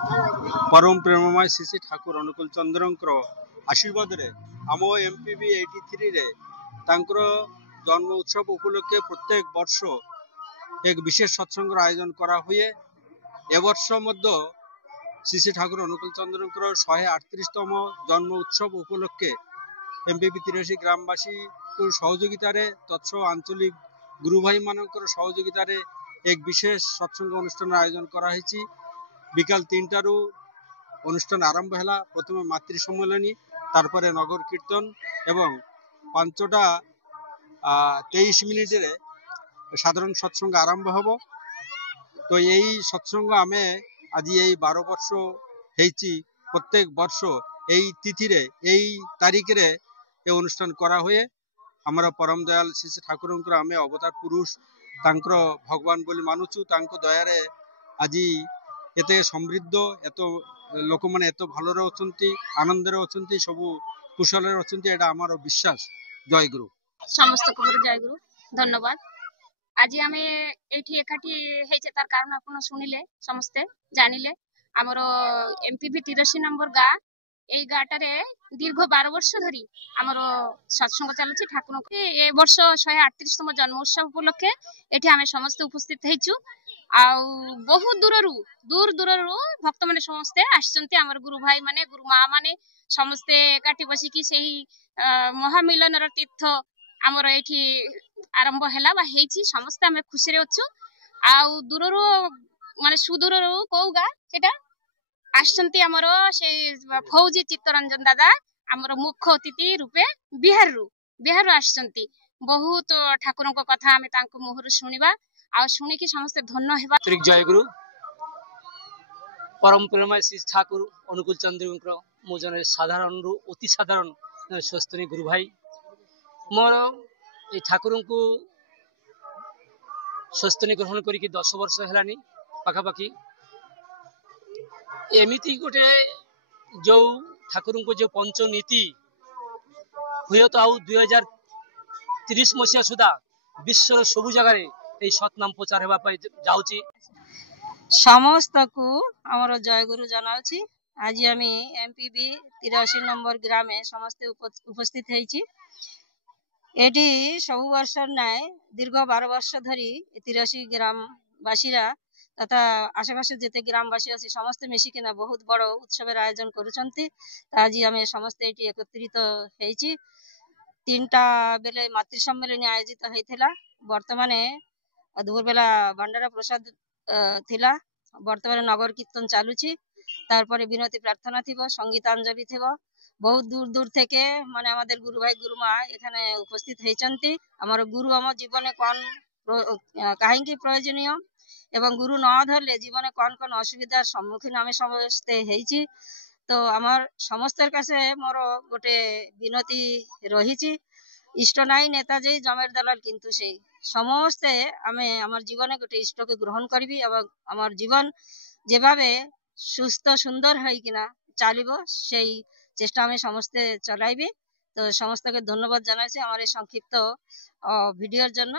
परम प्रेममय श्री श्री ठाकुर अनुकूल चंद्र आशीर्वाद रे आम एमपीबी 83 रे तांकर जन्म उत्सव उपलक्षे प्रत्येक वर्ष एक विशेष सत्संग आयोजन करा हुए। ए वर्ष मध्य श्री श्री ठाकुर अनुकूल चंद्र 138तम जन्म उत्सव उपलक्षे एमपीबी 83 ग्रामवासी सहयोगितार तत्सह आंचलिक गुरु भाई मानकर सहयोगितार एक विशेष सत्संग अनुष्ठान आयोजन करा हिची। बिकाल 3टारू अनुष्ठान आरंभ है। प्रथम मातृ सम्मेलनी तारपरे नगर कीर्तन एवं 5टा 23 मिनिट रे साधारण सत्संग आरंभ हबो। तो यही सत्संग आमे आज यही 12 वर्ष हेची प्रत्येक वर्ष यही तिथि रे यही तारीख रे ये अनुष्ठान करा हुए। हमारा परम दयाल श्री श्री ठाकुर आमे अवतार पुरुष तांकर भगवान बोली मानुचु। तांको दया रे आज एते समृद्ध एत लोक मैंने एत भलरे अछंती आनंद अछंती सबु कुशल अछंती एटा हमारो विश्वास। जय गुरु समस्त को जय गुरु धन्यवाद। आज आम एठी एकाठी हेचे तार कारण आपण सुनिले समस्ते जानिले। हमरो एमपीबी 83 नंबर गाँ ए गाँटारे दीर्घ 12 वर्ष धरी हमरो सत्संग चलुछि। ठाकुर ए वर्ष 138तम जन्म उत्सव उपलक्षे एठी आमे समस्त उपस्थित हेचु। आउ बहुत दूर दूररू भक्त माने समस्ते आछंती। हमर गुरु भाई माने गुरु माँ माने समस्ते एकाठी बसिकी सेही महामिलनर तीर्थ हमर एठी आरंभ हैला बा हेची। समस्त आमे खुशी रे अछु। आउ दूररू माने सुदूररू को गा सेटा आछंती हमर से फौजी चित्तरंजन दादा हमर मुख्य अतिथि रूपे बिहार आछंती। बहुत ठाकुर को कथा आमे तांको मुहरु सुनिबा आ सुनिकी समस्त धन्य हेबा। जय गुरु परम प्रेममय श्री ठाकुर अनुकूल चंद्र मो जने साधारण रु अति साधारण स्वस्तनी गुरु भाई मोर ए ठाकुर को स्वस्तनी ग्रहण करी 10 वर्ष हेलानी पाखापाखि। एमिति गोटे जो ठाकुर को जो पंच नीति हुए तो आउ 2030 मसीहा सुधा विश्वर सबु जगह सतनाम प्रचार होगा जाउची। समस्त को आमर जय गुरु जनाउची। आज आम एमपीबी 83 नंबर ग्रामे समस्त उपस्थित हेची। एटी सब वर्ष नाय दीर्घ 12 वर्ष धरी 83 ग्रामवासीरा तथा आशेपाशे जेते ग्रामवासी अच्छी समस्त मिशिकिना बहुत बड़ उत्सव आयोजन करुचंती। आज आम समस्त एटी एकत्रित हेची। 3टा बेले मातृ सम्मेलन आयोजित होइथिला। वर्तमान दुपुर बेला भंडारा प्रसाद थिला। वर्तमान नगर कीर्तन चालुची। तारपरे विनती प्रार्थना थिबो संगीतांजलि थिबो। बहुत दूर থেকে মানে আমাদের গুরু ভাই গুরু মা এখানে উপস্থিত হয়েছন্তি। আমার গুরু আমার জীবনে কোন কাহিঁকি প্রয়োজনীয় এবং গুরু ন ধরলে জীবনে কোন কোন অসুবিধার সম্মুখীন আমি সমস্তে হেইছি। তো আমার সমস্তের কাছে মোর গোটে বিনতি রহিছি। ইষ্ট নাই নেতা যেই জমের দালাল কিন্তু সেই সমস্তে আমি আমার জীবনে গোটে ইষ্টকে গ্রহণ করিবি এবং আমার জীবন যেভাবে সুস্থ সুন্দর হইকিনা চালিব সেই চেষ্টা আমি সমস্তে চলাইবি। তো সমস্তকে ধন্যবাদ জানাইছি আমার এই সংক্ষিপ্ত ভিডিওর জন্য।